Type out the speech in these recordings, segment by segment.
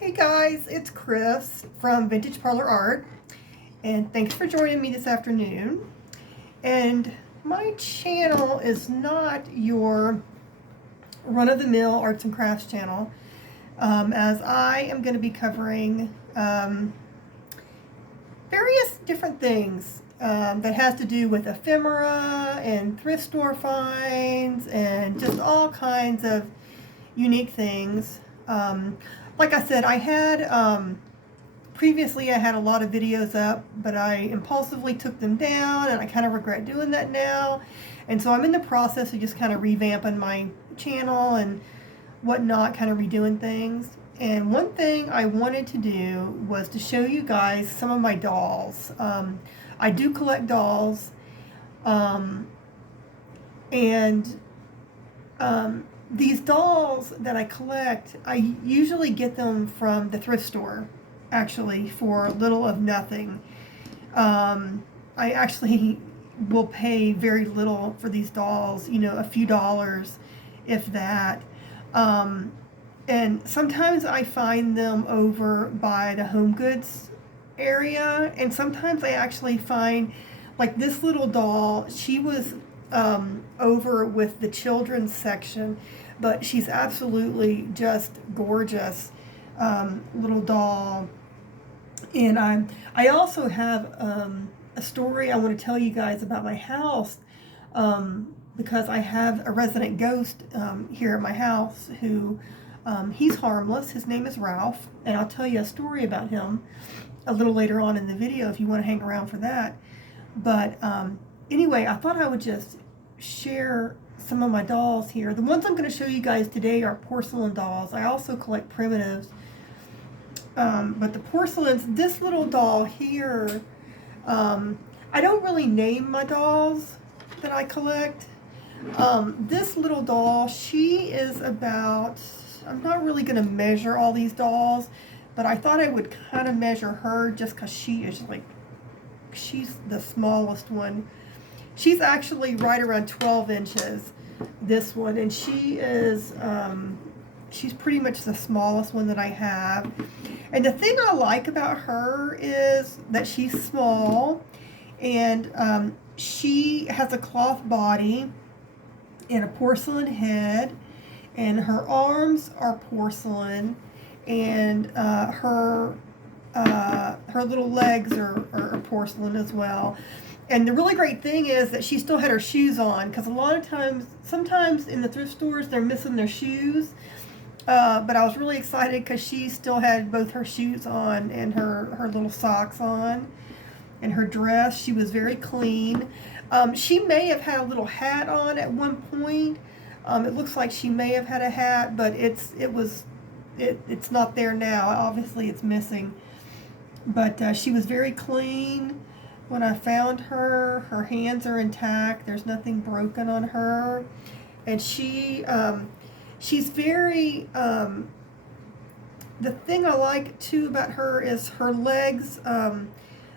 Hey guys, it's Chris from Vintage Parlor Art, and thanks for joining me this afternoon. And my channel is not your run-of-the-mill arts and crafts channel, as I am going to be covering various different things that has to do with ephemera and thrift store finds and just all kinds of unique things. Like I said, previously I had a lot of videos up, but I impulsively took them down, and I kind of regret doing that now. And so I'm in the process of just kind of revamping my channel and whatnot, kind of redoing things. And one thing I wanted to do was to show you guys some of my dolls. I do collect dolls, and these dolls that I collect, I usually get them from the thrift store, actually, for little of nothing. I actually will pay very little for these dolls, a few dollars, if that. And sometimes I find them over by the home goods area, and sometimes I actually find, like this little doll, she was over with the children's section, but she's absolutely just gorgeous little doll. And I also have a story I want to tell you guys about my house, because I have a resident ghost here at my house who he's harmless. His name is Ralph, and I'll tell you a story about him a little later on in the video if you want to hang around for that. But anyway, I thought I would just share some of my dolls here. The ones I'm going to show you guys today are porcelain dolls. I also collect primitives. But the porcelains, this little doll here, I don't really name my dolls that I collect. This little doll, she is about, I'm not really going to measure all these dolls, but I thought I would kind of measure her just because she is like, she's the smallest one. She's actually right around 12 inches, this one, and she is, she's pretty much the smallest one that I have. And the thing I like about her is that she's small, and she has a cloth body and a porcelain head, and her arms are porcelain, and her little legs are porcelain as well. And the really great thing is that she still had her shoes on, because a lot of times, sometimes in the thrift stores, they're missing their shoes. But I was really excited because she still had both her shoes on and her little socks on, and her dress. She was very clean. She may have had a little hat on at one point. It looks like she may have had a hat, but it's not there now. Obviously, it's missing. But she was very clean when I found her. Her hands are intact. There's nothing broken on her, and she's very. The thing I like too about her is her legs.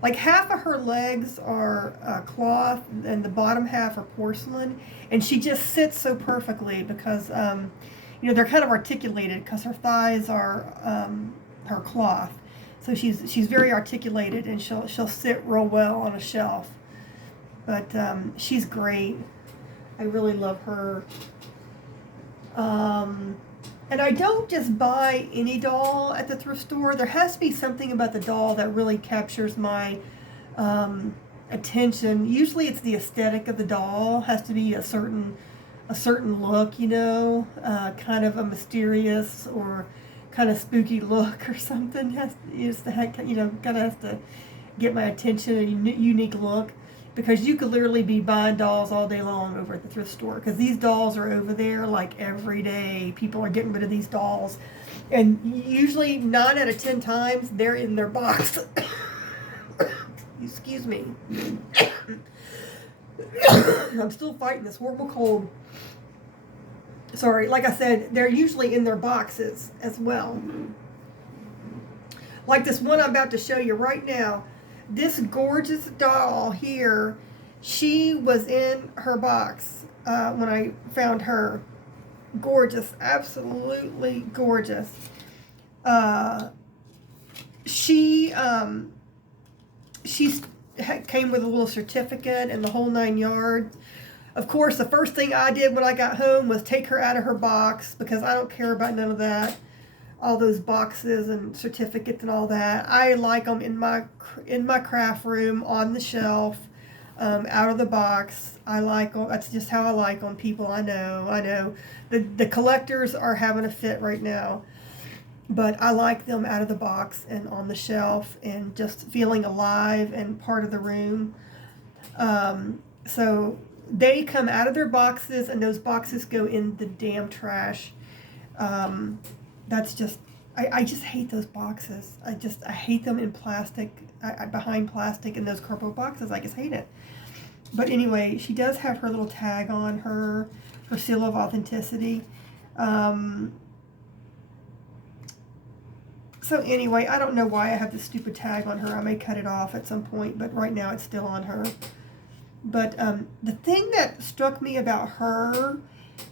Like half of her legs are cloth, and the bottom half are porcelain, and she just sits so perfectly because they're kind of articulated because her thighs are her cloth. So she's very articulated, and she'll sit real well on a shelf. But she's great. I really love her. And I don't just buy any doll at the thrift store. There has to be something about the doll that really captures my attention. Usually it's the aesthetic of the doll. Has to be a certain look, kind of a mysterious or kind of spooky look or something. Kind of has to get my attention, a unique look. Because you could literally be buying dolls all day long over at the thrift store. Because these dolls are over there like every day. People are getting rid of these dolls. And usually 9 out of 10 times they're in their box. Excuse me. I'm still fighting this horrible cold. Sorry, like I said, they're usually in their boxes as well. Like this one I'm about to show you right now. This gorgeous doll here, she was in her box when I found her. Gorgeous, absolutely gorgeous. Uh, she she came with a little certificate and the whole 9 yards. Of course, the first thing I did when I got home was take her out of her box because I don't care about none of that. All those boxes and certificates and all that. I like them in my craft room on the shelf, out of the box. I like them. That's just how I like them. People, I know. The collectors are having a fit right now, but I like them out of the box and on the shelf and just feeling alive and part of the room. So they come out of their boxes, and those boxes go in the damn trash. That's just, I just hate those boxes. I hate them in plastic, behind plastic in those cardboard boxes. I just hate it. But anyway, she does have her little tag on her seal of authenticity. So anyway, I don't know why I have this stupid tag on her. I may cut it off at some point, but right now it's still on her. But the thing that struck me about her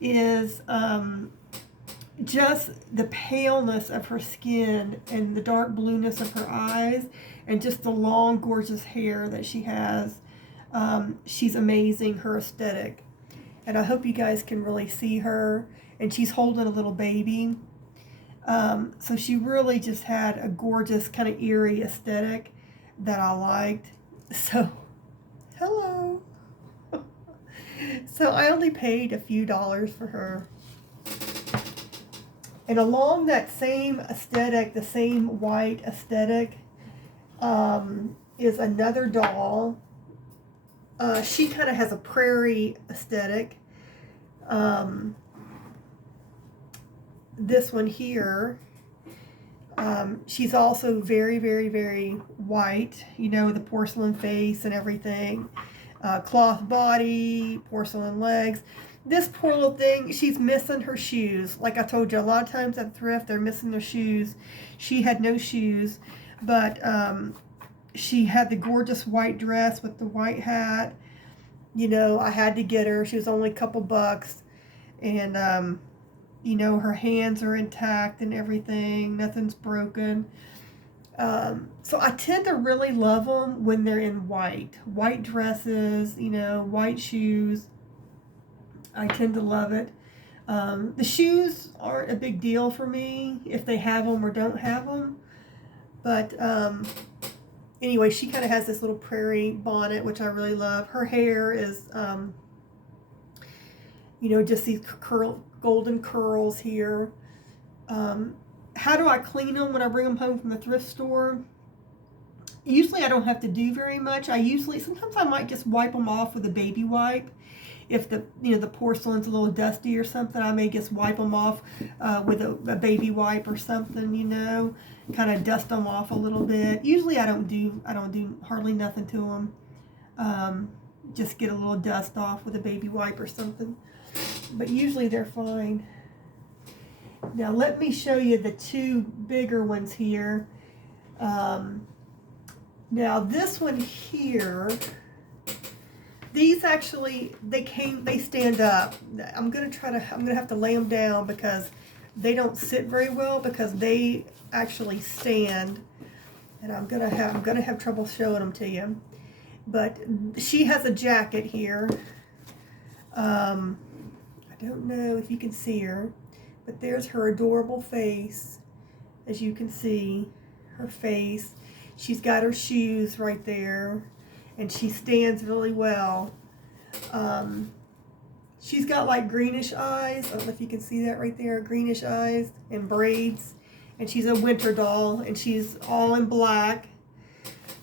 is just the paleness of her skin and the dark blueness of her eyes and just the long, gorgeous hair that she has. She's amazing, her aesthetic. And I hope you guys can really see her. And she's holding a little baby. So she really just had a gorgeous, kind of eerie aesthetic that I liked. So, hello. So I only paid a few dollars for her. And along that same aesthetic, the same white aesthetic, is another doll. She kind of has a prairie aesthetic. This one here, she's also very, very, very white. You know, the porcelain face and everything. Cloth body, porcelain legs. This poor little thing, she's missing her shoes. Like I told you, a lot of times at thrift, they're missing their shoes. She had no shoes, but she had the gorgeous white dress with the white hat. You know, I had to get her. She was only a couple bucks. And, you know, her hands are intact and everything. Nothing's broken. So I tend to really love them when they're in white. White dresses, you know, white shoes. I tend to love it. The shoes aren't a big deal for me if they have them or don't have them. But anyway, she kind of has this little prairie bonnet, which I really love. Her hair is, you know, just these golden curls here. How do I clean them when I bring them home from the thrift store? Usually I don't have to do very much. Sometimes I might just wipe them off with a baby wipe. If the porcelain's a little dusty or something, I may just wipe them off with a baby wipe or something, you know, kind of dust them off a little bit. Usually I don't do hardly nothing to them. Just get a little dust off with a baby wipe or something. But usually they're fine. Now let me show you the two bigger ones here. Now this one here, these actually, they stand up. I'm gonna have to lay them down because they don't sit very well because they actually stand, and I'm gonna have trouble showing them to you. But she has a jacket here. I don't know if you can see her, but there's her adorable face. As you can see, her face. She's got her shoes right there, and she stands really well. She's got like greenish eyes. I don't know if you can see that right there, greenish eyes and braids. And she's a winter doll, and she's all in black.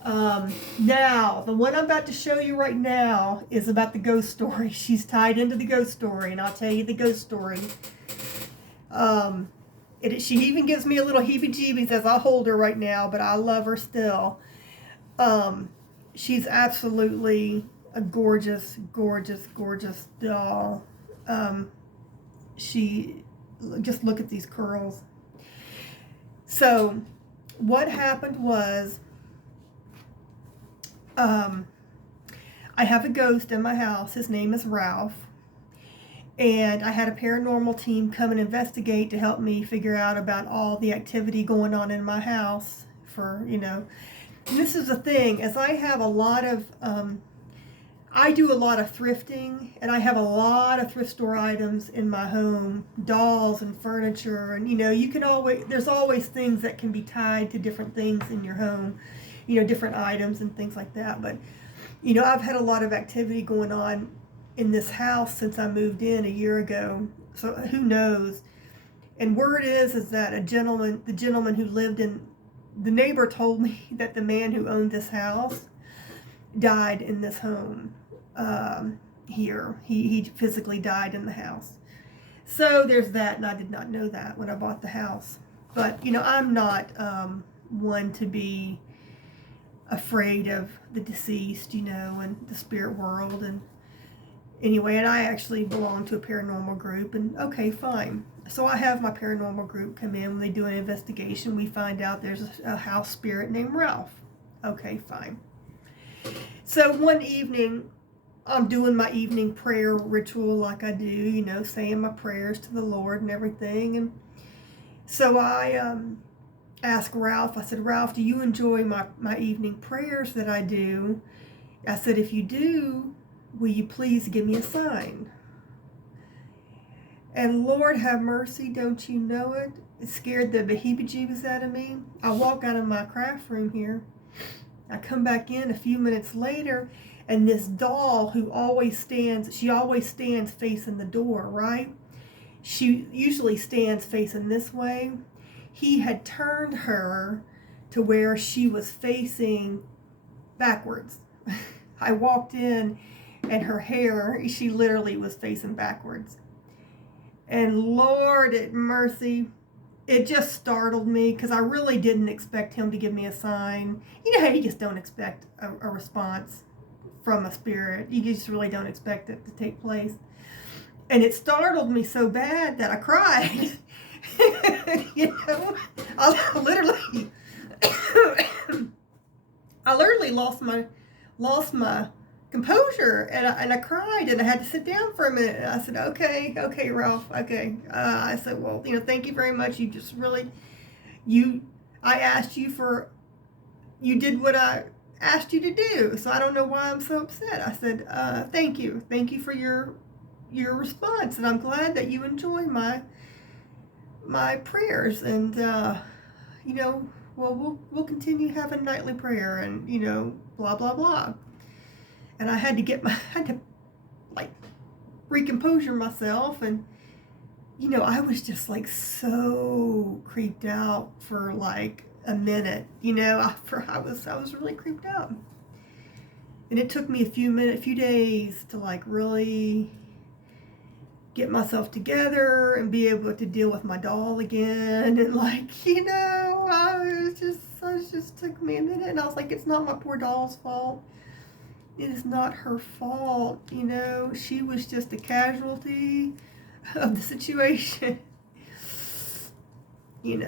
Now, the one I'm about to show you right now is about the ghost story. She's tied into the ghost story, and I'll tell you the ghost story. She even gives me a little heebie-jeebies as I hold her right now, but I love her still. She's absolutely a gorgeous, gorgeous, gorgeous doll. Just look at these curls. So, what happened was, I have a ghost in my house. His name is Ralph. And I had a paranormal team come and investigate to help me figure out about all the activity going on in my house for, And this is the thing, as I have a lot of, I do a lot of thrifting, and I have a lot of thrift store items in my home, dolls and furniture, and you can always, there's always things that can be tied to different things in your home, different items and things like that. But, I've had a lot of activity going on in this house since I moved in a year ago, so who knows? And word is that the gentleman who lived in, the neighbor told me that the man who owned this house died in this home here. He physically died in the house. So there's that, and I did not know that when I bought the house. But, I'm not one to be afraid of the deceased, and the spirit world. And anyway, and I actually belong to a paranormal group, and okay, fine. So I have my paranormal group come in. When they do an investigation, we find out there's a house spirit named Ralph. Okay, fine. So one evening, I'm doing my evening prayer ritual like I do, saying my prayers to the Lord and everything. And so I asked Ralph, I said, Ralph, do you enjoy my evening prayers that I do? I said, if you do, will you please give me a sign? And Lord have mercy, don't you know it? It scared the beheebie-jeebies out of me. I walk out of my craft room here. I come back in a few minutes later, and this doll who always stands facing the door, right? She usually stands facing this way. He had turned her to where she was facing backwards. I walked in, and her hair, she literally was facing backwards. And Lord at mercy, it just startled me because I really didn't expect him to give me a sign. You know how you just don't expect a response from a spirit. You just really don't expect it to take place. And it startled me so bad that I cried. I literally lost my composure, and I cried, and I had to sit down for a minute. And I said, okay, Ralph, okay. I said, well, thank you very much. You just really, I asked you you did what I asked you to do, so I don't know why I'm so upset. I said, thank you for your response, and I'm glad that you enjoy my prayers, and well, we'll continue having nightly prayer, and blah blah blah. And I had to recomposure myself, and I was just so creeped out for a minute. I was really creeped out, and it took me a few days to really get myself together and be able to deal with my doll again, and it just took me a minute, and I was like, it's not my poor doll's fault. It is not her fault, she was just a casualty of the situation, and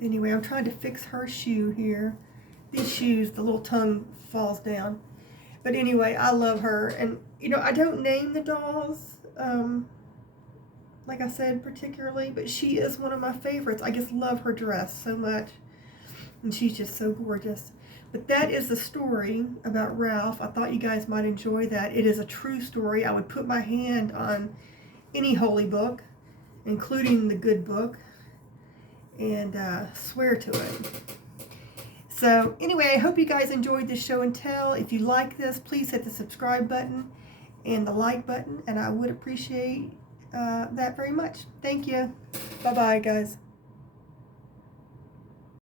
anyway, I'm trying to fix her shoe here. These shoes, the little tongue falls down. But anyway, I love her, and I don't name the dolls, like I said, particularly, but she is one of my favorites. I just love her dress so much, and she's just so gorgeous. But that is the story about Ralph. I thought you guys might enjoy that. It is a true story. I would put my hand on any holy book, including the good book, and swear to it. So anyway, I hope you guys enjoyed this show and tell. If you like this, please hit the subscribe button and the like button, and I would appreciate that very much. Thank you. Bye-bye, guys.